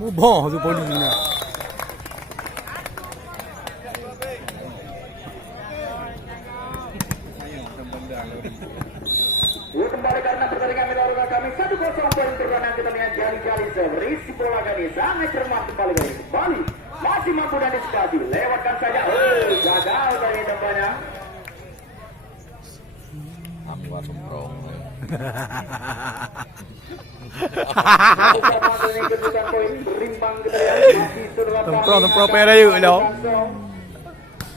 Mubah tu poli ni. Kembali karena pertandingan menurut kami 1-0 poin perlawanan kita dengan jali-jali berisi bola kami sangat cermat kembali masih mampu dan disekati lewatkan saja gagal dari tempatnya Aqua semprong. Tempro pera yuk dong.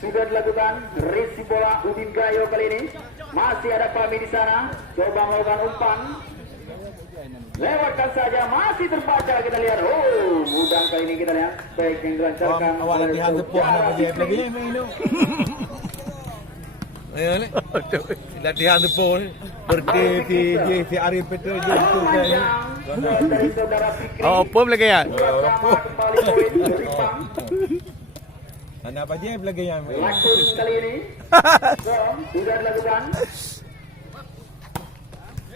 Sudah dilakukan risi bola Udin Gayo kali ini. Masih ada Fahmi di sana. Coba melakukan umpan. Lewatkan saja, masih terbaca kita lihat. Oh, mudah kali ini kita lihat. Baik yang dilancarkan. Awak latihan tepuk nak bagi lagi main tu. Ayo ni. Latihan tepuk ni. Seperti si Arif Peter je itu saya. Dari saudara Fikri. Oh, apa lagi ya? Kembali poin Ripang. Anak apa je lagi yang main. Lakun kali ini. Sudah dilakukan.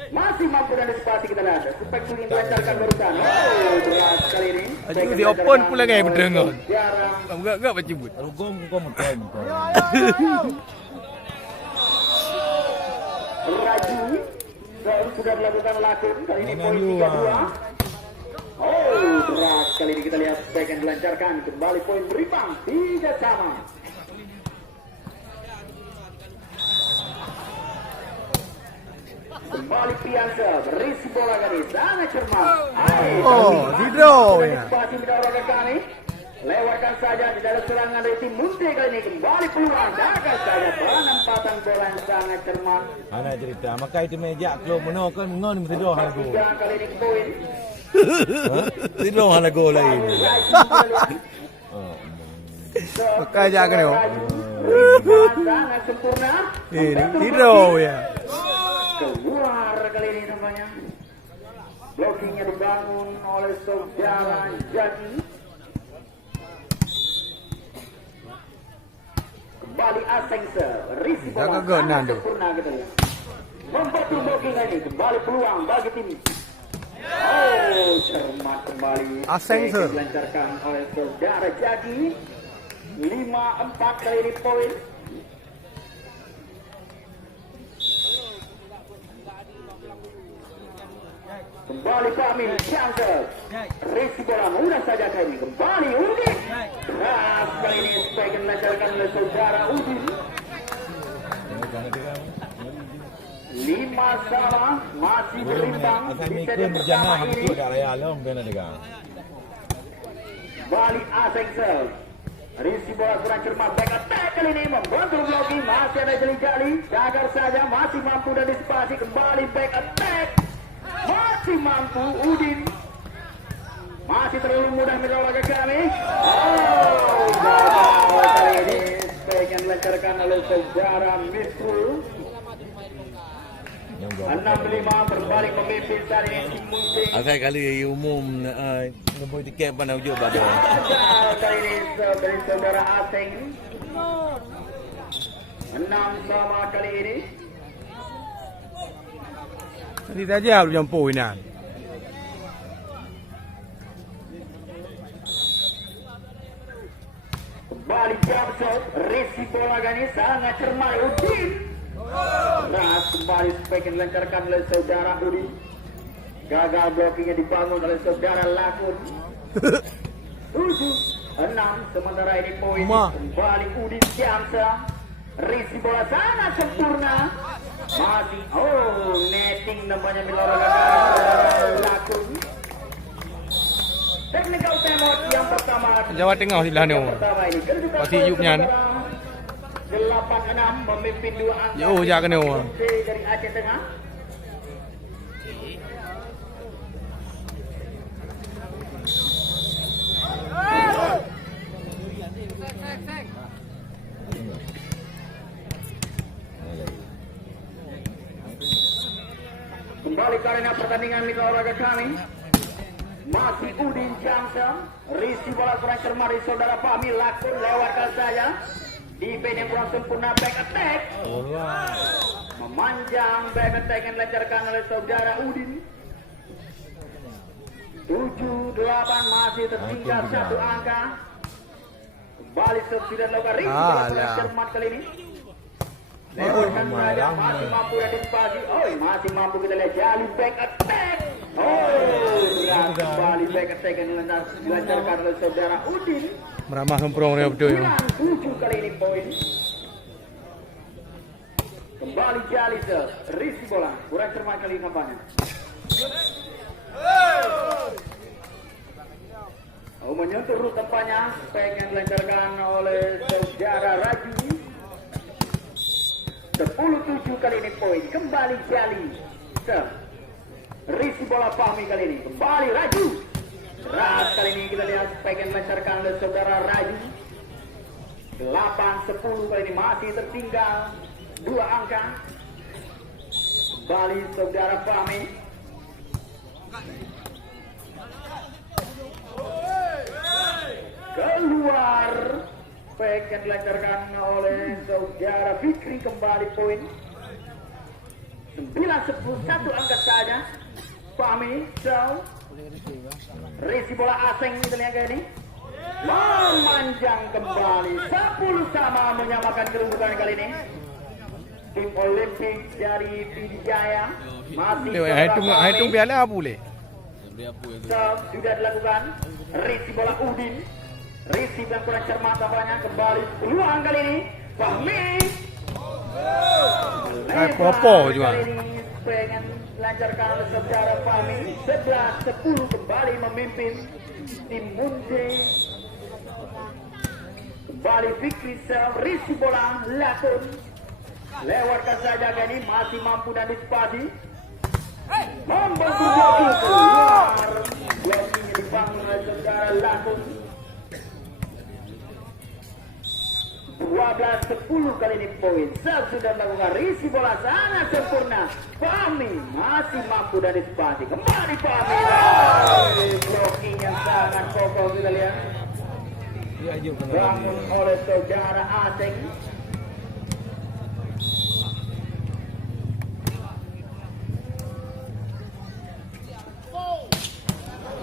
Masih mampu dan disipasi kita lihat. Supaya ingin dilancarkan barusan. Oh, berat kali ini. Aduh, di open pula kan berdengar. Jarang. Enggak baca but. Rugong kau mengklaim. Raju sudah dilakukan lakun. Kali ini poin 3-2. Oh, berat kali ini kita lihat baik yang dilancarkan. Kembali poin berimbang 3 sama. Kembali Piansa berisi bola kali sangat cermat. Oh, Hidro ya. Pasti mendorong kami. Lewatkan saja di dalam serangan dari tim Munte kali ini kembali peluang. Gagal saja penempatan bola yang sangat cermat. Anak cerita, maka itu meja kalau menokkan mengon mesti doh hal gol. Kali ini poin. Mesti doh hal gol lain. Maka aja kan yo. Sangat sempurna. Ini Hidro ya. Keluar kali ini namanya. Blockingnya dibangun oleh saudara Jaki. Kembali Asengse, risi bola sempurna kita lihat. Membantu blocking ini, kembali peluang bagi tim. Oh, cermat kembali. Asengse dilancarkan oleh saudara Jaki. 5-4 kali ini poin. Kembali Fahmi, Chances. Risi bola mudah saja kali ini. Kembali Udin. Keras kali ini sebagian dilancarkan oleh saudara Udin. 5 sama, masih berimbang. Akan ikut berjamaah betul dah raya long bela degang. Balik Asengsel. Risi bola kurang cermat. Back attack kali ini membantu blocking. Masih ada jeli-jeli. Gagal saja, masih mampu dan disipasi. Kembali back attack. Masih mampu Udin. Masih terlalu mudah menolak kami. Oh, gagal kali ini. Baik yang dilancarkan oleh saudara Misru. 6-5 berbalik memimpin saat ini tim Munting. Asal kali umum ngeboi tiket pandang ujuk badan. Kali ini dari saudara Aseng. 6 sama kali ini. Tadi saja lu jam poinan. Balik jump shot, risi bola gani sangat cermat Udin. Nah, kembali sebagian dilancarkan oleh saudara Udin. Gagal blockingnya dibangun oleh saudara Lakun. 7-6 sementara ini poin. Kembali Udin jump shot. Risi bola sangat sempurna. Masih, netting nampaknya melorot Lakun. Technical timeout yang pertama. Jawa Tengah sebelah ni. Pasti yupnya ni. 8-6 memimpin 2 angka. Yo, jangan kena. Dari Aceh Tengah. Kembali ke arena pertandingan Liga Olahraga kami. Masih Udin Jamsam. Risi bola kurang cermat dari saudara Fahmi. Lakun lewatkan saja. Defense yang kurang sempurna, back attack. Memanjang back attack yang dilancarkan oleh saudara Udin. 7-8 masih tertinggal satu angka. Kembali sudah dilakukan Risi bola kurang cermat kali ini. Lewatkan saja, masih mampu dan dispasi. Oh, masih mampu kita lihat Jali back attack. Oh, kembali back attack yang dilancarkan oleh saudara Udin. Meramah semprong dia betul ya. 7 kali ini poin. Kembali Jali ke Risi bola. Kurang cermat kali kampanye. Oh, menyentuh rute tempatnya. Spek yang dilancarkan oleh saudara Raju. 10-7 kali ini poin. Kembali Jali ke Risi bola Fahmi kali ini. Kembali Raju. Keras kali ini kita lihat spek yang dilancarkan oleh saudara Raju. 8-10 kali ini masih tertinggal 2 angka. Kembali saudara Fahmi. Keluar spek yang dilancarkan oleh saudara Fikri. Kembali poin 9-10, 1 angka saja. Fahmi so Risi bola asing kita lihat ini memanjang kembali 10 sama menyamakan kedudukan kali ini. Tim Olimpik dari Pidijaya masih Hitung piala apa boleh? sudah dilakukan. Risi bola Udin. Risi dan kurang cermat tampaknya. Kembali peluang kali ini Fahmi. Popo juga. Pengen lancarkan oleh saudara Fahmi. 11-10 kembali memimpin tim Munde. Kembali Fikri Sel. Risi bola Lakun. Lewatkan saja kali ini masih mampu dan dispasi. Membantu blocking keluar. Blockingnya dibangun oleh saudara Lakun. 12-10 kali ini poin. Sel sudah melakukan Risi bola sangat sempurna. Fahmi masih mampu dan dispasi. Kembali Fahmi. Blocking yang sangat kokoh kita lihat. Bangun oleh saudara Aseng.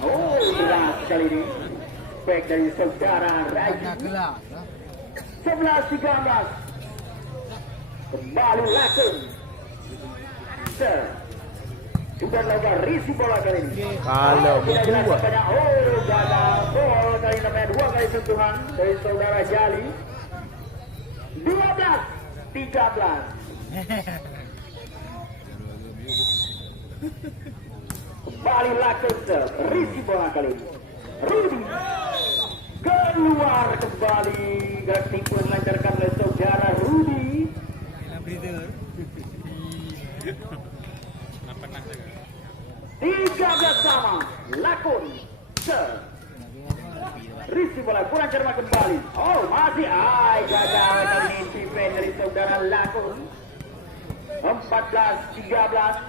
Oh, keras kali ini. Back dari saudara Raju. 11-13. Kembali Lakun. Sudah lakukan Risi bola kali ini. Kalau berdua. Oh, gagal gol kali namanya 2 kali sentuhan dari saudara Jali. 12-13. Kembali Lakun. Risi bola kali ini. Rudi keluar kembali. Gerak tipu melancarkan oleh saudara Rudi. 13 sama. Lakun. Risi bola kurang cermat kembali. Oh, masih gagal kali ini defense dari saudara Lakun. 14-13.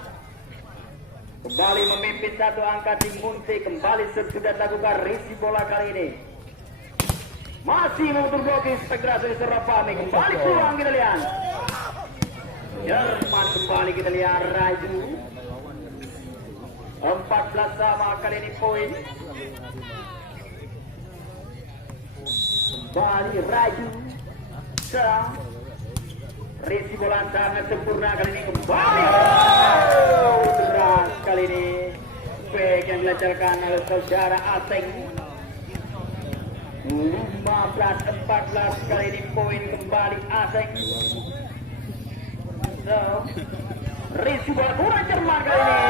Kembali memimpin 1 angka tim Munte. Kembali sudah dilakukan Risi bola kali ini. Masih mengutur blocking spekulasi serta Fahmi. Kembali peluang kita lihat. Jerman kembali kita lihat Raju. 14 sama kali ini poin. Kembali Raju. Risi bola sangat sempurna kali ini. Kembali. Keras kali ini. Back yang dilancarkan oleh saudara Aseng. 15-14 kali ini poin kembali Aseng. So, Risi bola kurang cermat kali ini.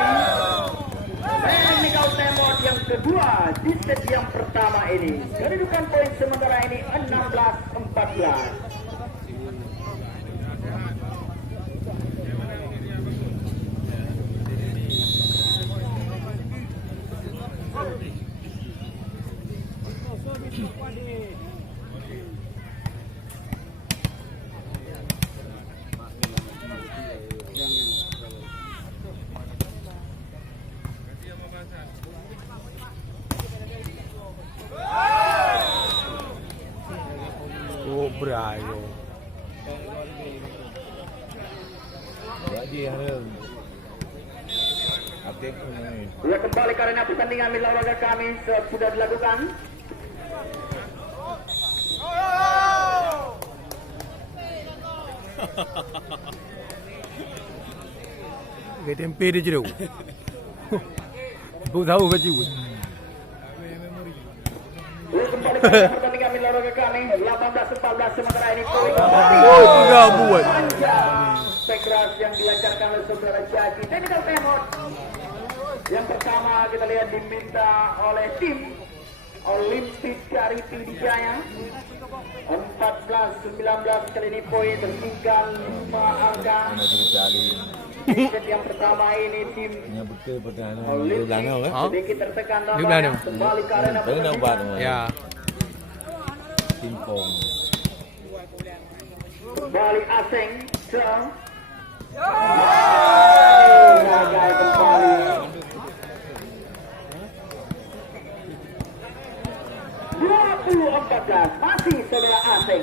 Technical timeout yang kedua di set yang pertama ini. Kedudukan poin sementara ini 16-14. Berayo. Buat dia ada. Update ni. Sudah kembali karena pertandingan mila olahraga kami sudah dilakukan. Cái tempe dia jeruk. Bau tahu ke cium. Sudah kembali karena pertandingan mila olahraga kami 18-14 sementara ini poin. Enggak buat. Spekras yang dilancarkan oleh saudara Jaki. Technical timeout. Yang pertama kita lihat diminta oleh tim Olimpik dari Pidijaya. 14-19 kali ini poin tertinggal 5 angka. Yang pertama ini tim Yang betul pertahanan. Olimpik Belakang kan? sedikit tertekan Di belakang. kembali karena Belakang obat. Ya. Timpong. kembali Aseng ke gagal kembali. 20-14 masih saudara Aseng.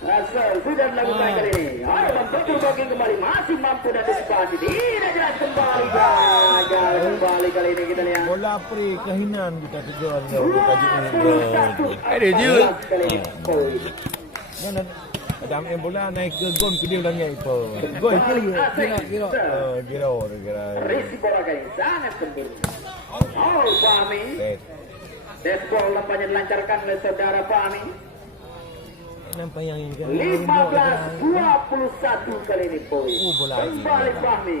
Asal sudah dilakukan kali ini. Ayo betul bagi kembali masih mampu dan disipasi. Tidak jelas kembali gagal kembali kali ini kita lihat. Bola pri kehinan kita tujuan dia tajuk ni bro. Ada je. Kali ini poin. Mana ada main bola naik ke gol ke dia ulangnya itu. Gol kali. Kira. Risi bola kali ini sangat sempurna. Oh, Fahmi. Desbol nampaknya dilancarkan oleh saudara Fahmi. Nampak yang ini kan. 15-21 kali ini poin. Bola lagi. Kembali Fahmi.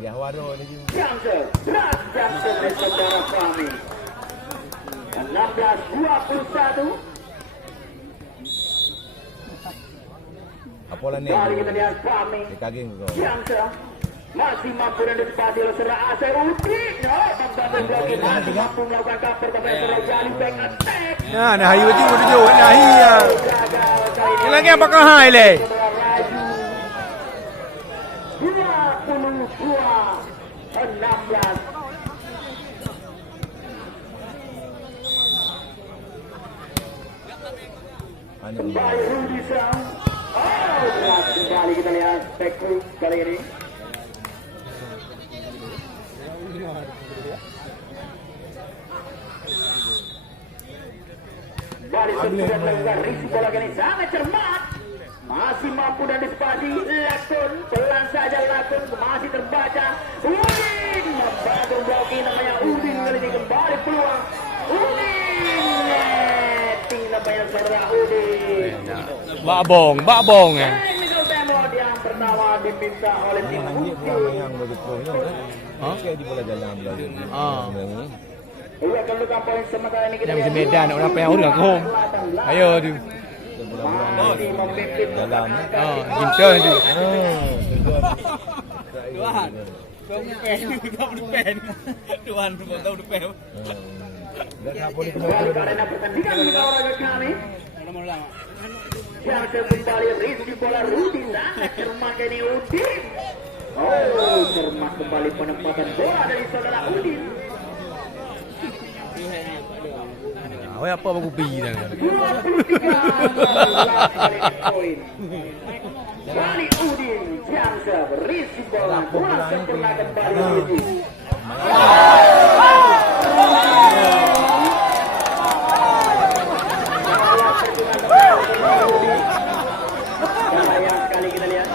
Ya waro ni juga. Jansen, berat Jansen oleh saudara Fahmi. 16-21. Apalah ni? Kali kita lihat Fahmi. Kaging kau. Jansen masih mampu dan disipasi oleh saudara Asep Udin. Membantu blokir masih mampu melakukan cover tapi saudara Jali back attack. Nah, nah hayu tu tujuh. Nah iya. Gagal kali ini. Lagi apa kau hai le? Saudara Raju 22-16. Kembali Rudi Sang. Oh, berat kembali kita lihat back cross kali ini. Kembali sudah melakukan risiko lagi ini sangat cermat. Masih mampu dan disipasi. Lakon, pelan saja Lakon masih terbaca. Udin membantu blocking namanya Udin kali ini kembali peluang. Udin netting namanya saudara Udin. Bak bong. Technical timeout yang pertama diminta oleh tim Yang Udin. yang begitu kan. Okey di bola dalam lagi. Ia kedudukan poin sementara ini kita Yang mesti lihat. Medan nak orang payah orang home. Ayo tu. Masih memimpin Dalam. Cinta tu. kembali karena pertandingan kita olahraga kami. Yang kembali Rizky bola Rudi sangat cermat ini Udin. Oh, cermat kembali penempatan bola dari saudara Udin. Awak apa bagu pi dah. 23 poin. Kali Udin Jamsah berisi bola sempurna kembali Udin. Sekali kita lihat.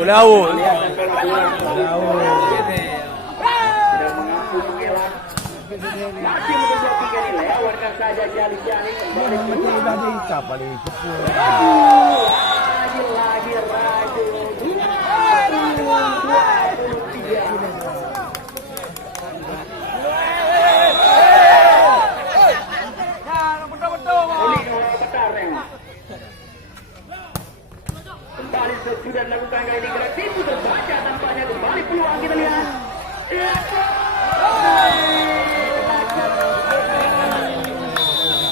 Lau. Tidak mengaku mengelak. Masih menunggu tiga ini lewatkan saja Jali-Jali kembali Tadi tak paling cepat. lagi Raju 23. Kembali sudah dilakukan kali ini gratis terbaca tampaknya kembali peluang kita lihat.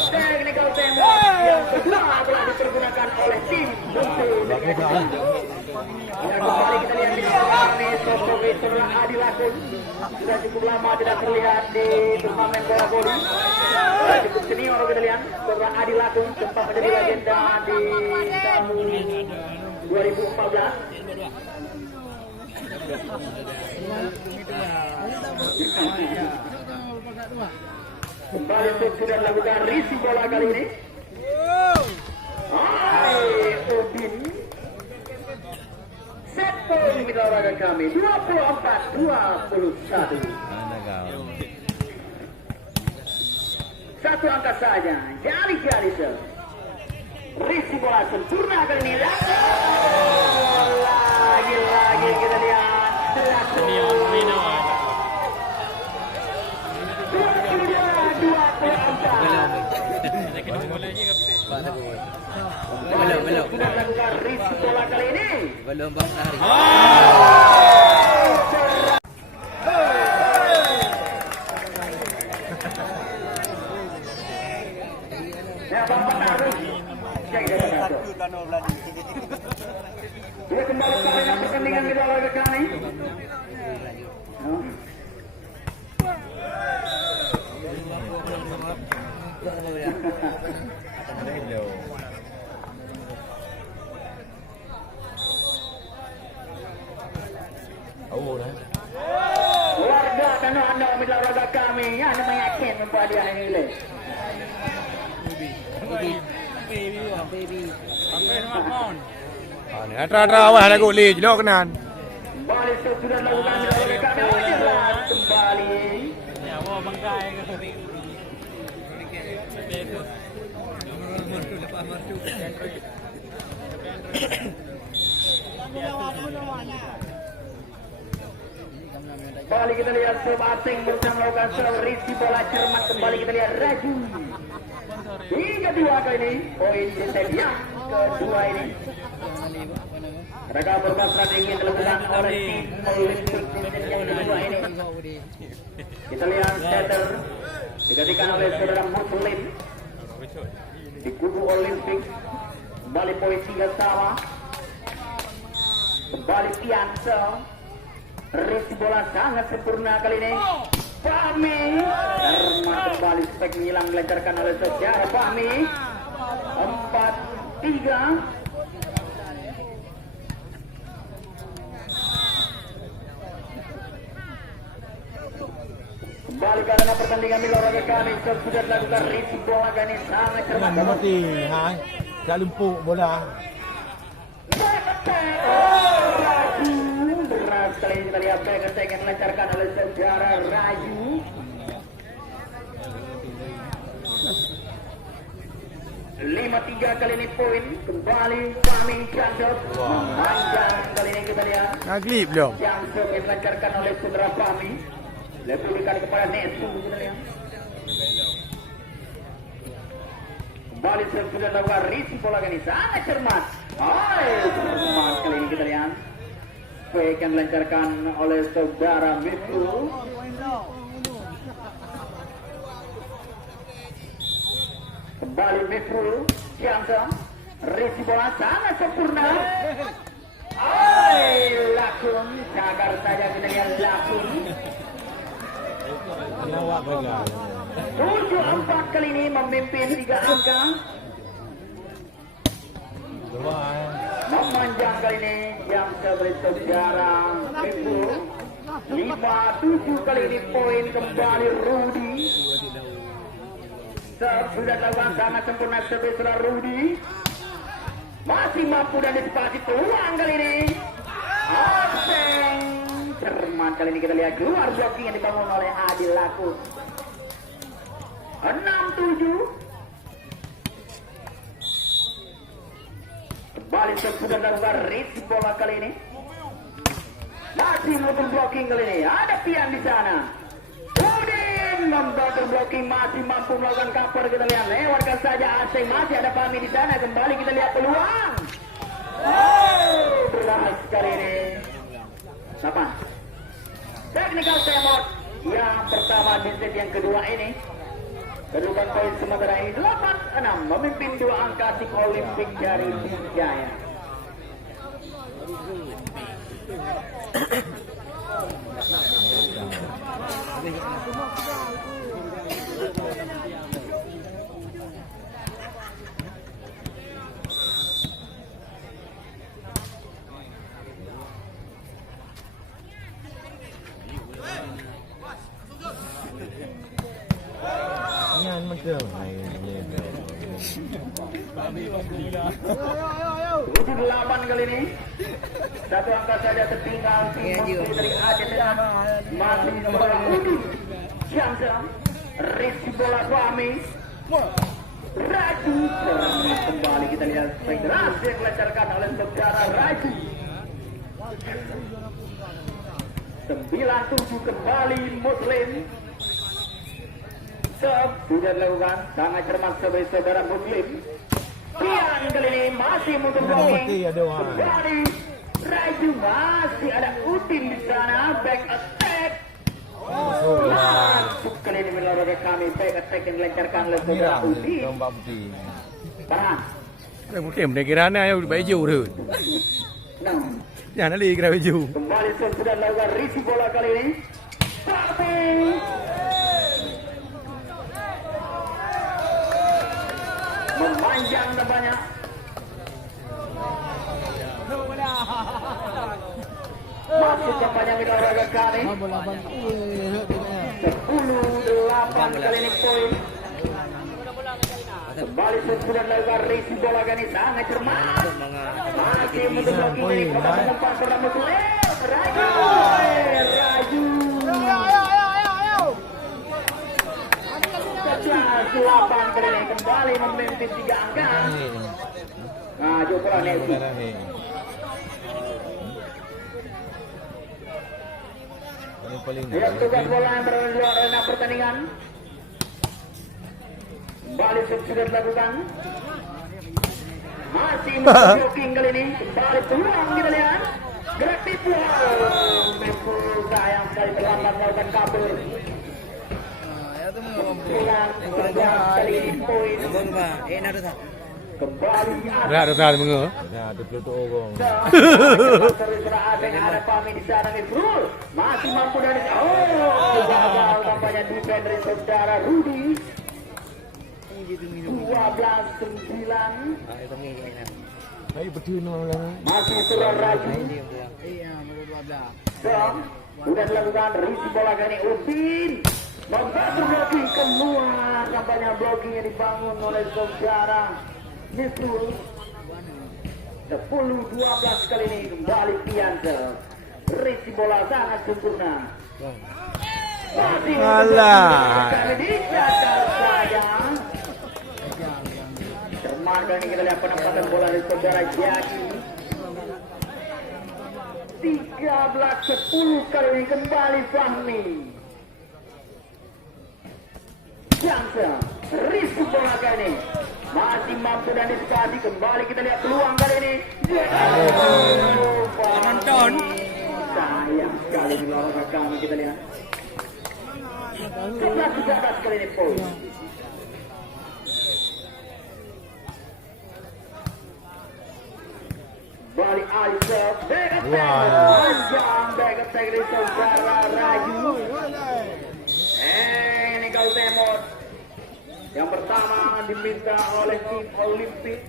Technical tembak yang kedua telah dipergunakan oleh tim yang kembali kita lihat di kami sosok sebelah Adi Lakun sudah cukup lama tidak terlihat di turnamen bola voli. Cukup senior kita lihat. Seorang Adi Latung sempat menjadi legenda di tahun 2014. Kembali sudah dilakukan risi bola kali ini. Udin set poin mitra olahraga kami 24-21. Satu angka saja. Jali-jali sel. Risi bola sempurna kali ini. Lagi kita lihat. Belum. Sudah lakukan risi bola kali ini. Belum bang hari. Ya Bapak harus dia kembali kepada pertandingan di olahraga kami. Warga dan anak mitra olahraga kami yang meyakin membuat dia nilai. Ni atra awal dah gol je lo kenan. Kembali sudah lakukan mitra olahraga kami. Kembali. Ya, bawa bangkai ke Kembali kita lihat serve asing berusaha melakukan serve risi bola cermat. Kembali kita lihat Raju. Hingga dua kali ini poin set yang kedua ini. Mereka berubah strategi yang dilakukan oleh tim Olimpik set yang kedua ini. Kita lihat setter digantikan oleh saudara Muslim di kubu Olimpik. Kembali poin 3 sama. Kembali Pianso. Risi bola sangat sempurna kali ini. Fahmi Dharma kembali spek hilang dilancarkan oleh sejarah Fahmi. 4-3. Kembali ke arena pertandingan di olahraga kami. Sudah dilakukan risi bola kali ini sangat cermat. Mati, hai. Tak lumpuk bola. Beras kali ini kita lihat back attack yang dilancarkan oleh sejarah Raju. Lima tiga kali ini poin. Kembali kami Jansot memanjang kali ini kita lihat. Naglip belum. Jansot yang dilancarkan oleh saudara Fahmi. Lebih dikali kepada Nesu kita lihat. Kembali sudah lakukan risi bola kali ini sangat cermat. Cermat kali ini kita lihat. Fake yang dilancarkan oleh saudara Mitru. Kembali Mitru Jansson. Risi bola sangat sempurna. Lakun cagar saja kita lihat Lakun. Lawak begal. 7-4 kali ini memimpin 3 angka. Dua. Memanjang kali ini yang sebagai sejarah itu 5-7 kali ini poin kembali Rudi. Sudah dilakukan sangat sempurna sebesar Rudi. Masih mampu dan disipasi peluang kali ini. Aseng cermat kali ini kita lihat keluar blocking yang dibangun oleh Adil Laku. 6-7. Kembali sudah dilakukan risi bola kali ini. Masih motor blocking kali ini. Ada Pian di sana. Udin membantu blocking masih mampu melakukan cover kita lihat. Lewatkan saja asing masih ada Fahmi di sana. Kembali kita lihat peluang. Berlahas kali ini. Siapa? Technical timeout yang pertama di set yang kedua ini. Kedudukan poin sementara ini 8-6 memimpin 2 angka tim Olimpik dari Jaya. Kan macam main. 78 kali ini. Satu angka saja tertinggal tim musuh dari Argentina. Masih bola Udi. Syamsa. Rizky bola Fahmi. Raju. Kembali kita lihat federasi yang dilancarkan oleh saudara Raju. 97 kembali Muslim. Sudah dilakukan sangat cermat sebagai saudara Muslim. Pian kali ini masih untuk blocking. Kembali Raju masih ada Udin di sana. Back attack. Masuk kali ini menurut kami back attack yang dilancarkan oleh saudara Udin. Tombak putih. Parah. Mungkin dia kira ni ayo baju tu. Jangan lagi kira baju. Kembali sudah dilakukan risi bola kali ini. Tapi memanjang tampaknya. Masuk tampaknya Minaraga kali. 10-8 kali ini poin. Kembali sudah dilakukan risi bola kali ini sangat cermat. Masih untuk blocking ini. Tempat sudah Muslim. Raju. 8 kali ini kembali memimpin 3 angka. Nah, coba Nesi. Lihat tugas bola yang berada di luar arena pertandingan. Kembali sudah dilakukan. Masih blocking kali ini. Kembali peluang kita lihat. Gerak tipu. Memang sayang sekali terlambat melakukan kabur. Dah dah mengu. Ya, ada pelutuk orang. Ada Fahmi di sana nih, bro. Masih mampu dari gagal tampaknya defender saudara Rudi. 12-9. Ayo betul nama. Masih surah Raju. Sudah dilakukan risi bola kali ini Udin. Membantu blocking keluar. Tampaknya blocking yang dibangun oleh saudara Nisrul. 10-12 kali ini kembali Pianza. Risi bola sangat sempurna. Masih Alah. kali dijaga saja. Cermat kali ini kita lihat penempatan bola dari saudara Jaki. 13-10 kali ini kembali Fahmi. Pianza. Risi bola kali ini. Masih mampu dan dispasi. Kembali kita lihat peluang kali ini. Penonton. Sayang sekali di luar kami kita lihat. 11-13 kali ini poin. Balik Alisef. Back attack. Panjang back attack dari saudara Raju. Ini kau temot. Yang pertama diminta oleh tim Olimpik.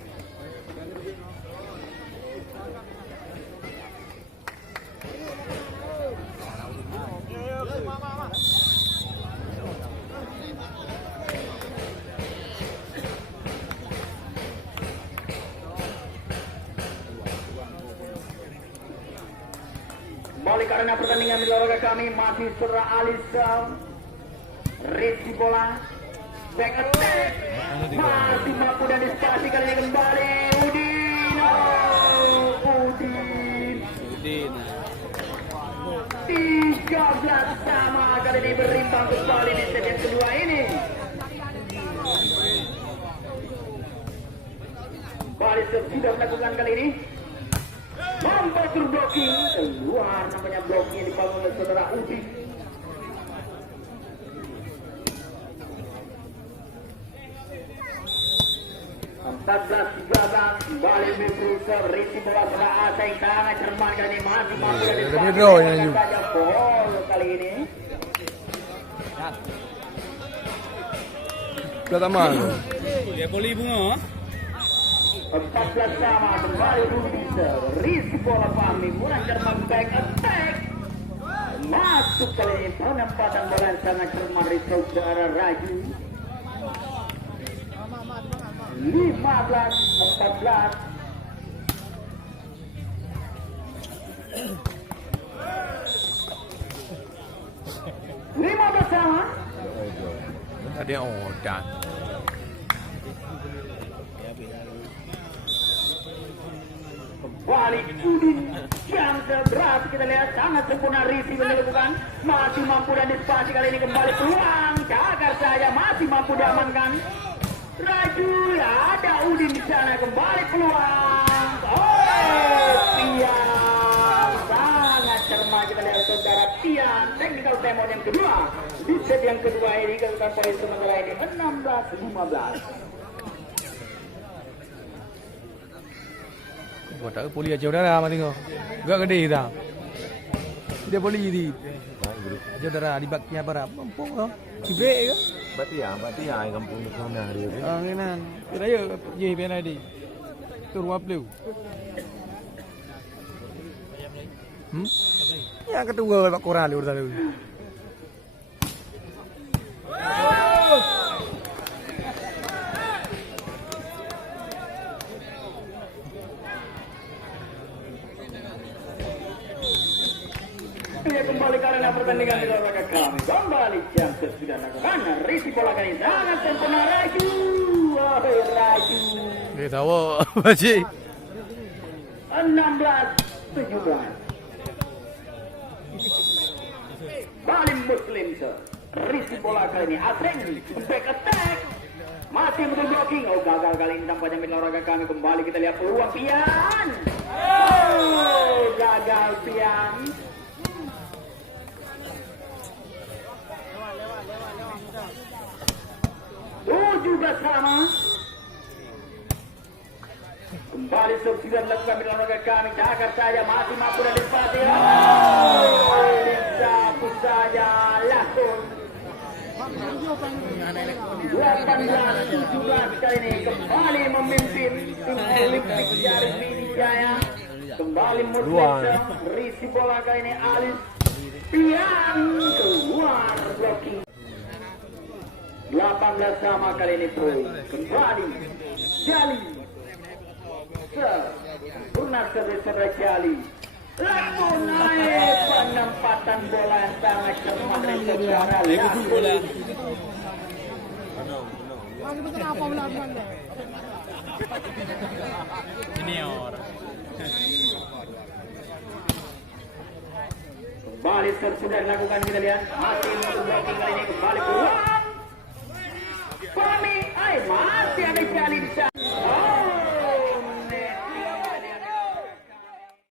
Kembali karena pertandingan di olahraga kami masih surah Alisam. Rizky bola. Back attack. Masih mampu dan dispasi kali ini kembali. Udin. Udin. 13 sama kali ini berimbang kembali di set yang kedua ini. Bali sudah melakukan kali ini. Membantu blocking. Keluar namanya blocking dibangun oleh saudara Udin. Kembali berusaha risi bola pada Asai sangat cermat kali ini masih mampu dari gol kali ini. Pertama. Dia boleh bunga. 14 sama kembali Rudisa. Risi bola Fahmi kurang cermat back attack. Masuk kali ini penempatan bola yang sangat cermat dari saudara Raju. 15-14. Lima bersama. Ada yang odan. Kembali Udin jam seberat kita lihat sangat sempurna Risi melakukan masih mampu dan disipasi kali ini kembali peluang Jagar saja masih mampu diamankan. Raju ya ada Udin di sana kembali peluang. Oh Tian sangat cermat kita lihat saudara Tian technical timeout yang kedua di set yang kedua ini kedudukan poin sementara ini 16-15. Buat tak poli aja udah lah tengok. Gak gede dah. Dia poli di. Aja udah di baknya berapa? Mumpung loh. Di break ke? Berarti ya kampung di sana hari ini. Ngenan. Kira ya je ben di. Turun apa Yang kedua Pak Koral udah dulu. Ia kembali karena pertandingan di olahraga kami kembali jam sudah lakukan Risi bola kali sangat sempurna Raju. Wahai Raju. Dia tahu Haji. 16-17. Balim Muslim sir. Risi bola kali ini Aseng back attack. Masih betul blocking. Oh gagal kali ini tampaknya milik olahraga kami kembali kita lihat peluang Pian. Oh gagal Pian. 17 sama. Kembali subsidi dilakukan di olahraga kami Jagar saja masih mampu dan disipasi. Sapu saja langsung 18-17 kali ini kembali memimpin tim Olimpik Jaris Jaya. Kembali Muslim Risi bola kali ini Alis Pian keluar blocking. 18 sama kali ini poin kembali Jali sempurna saudara Jali langsung naik penempatan bola yang sangat cermat dari saudara Senior. kembali sudah dilakukan kita lihat masih untuk blocking kali ini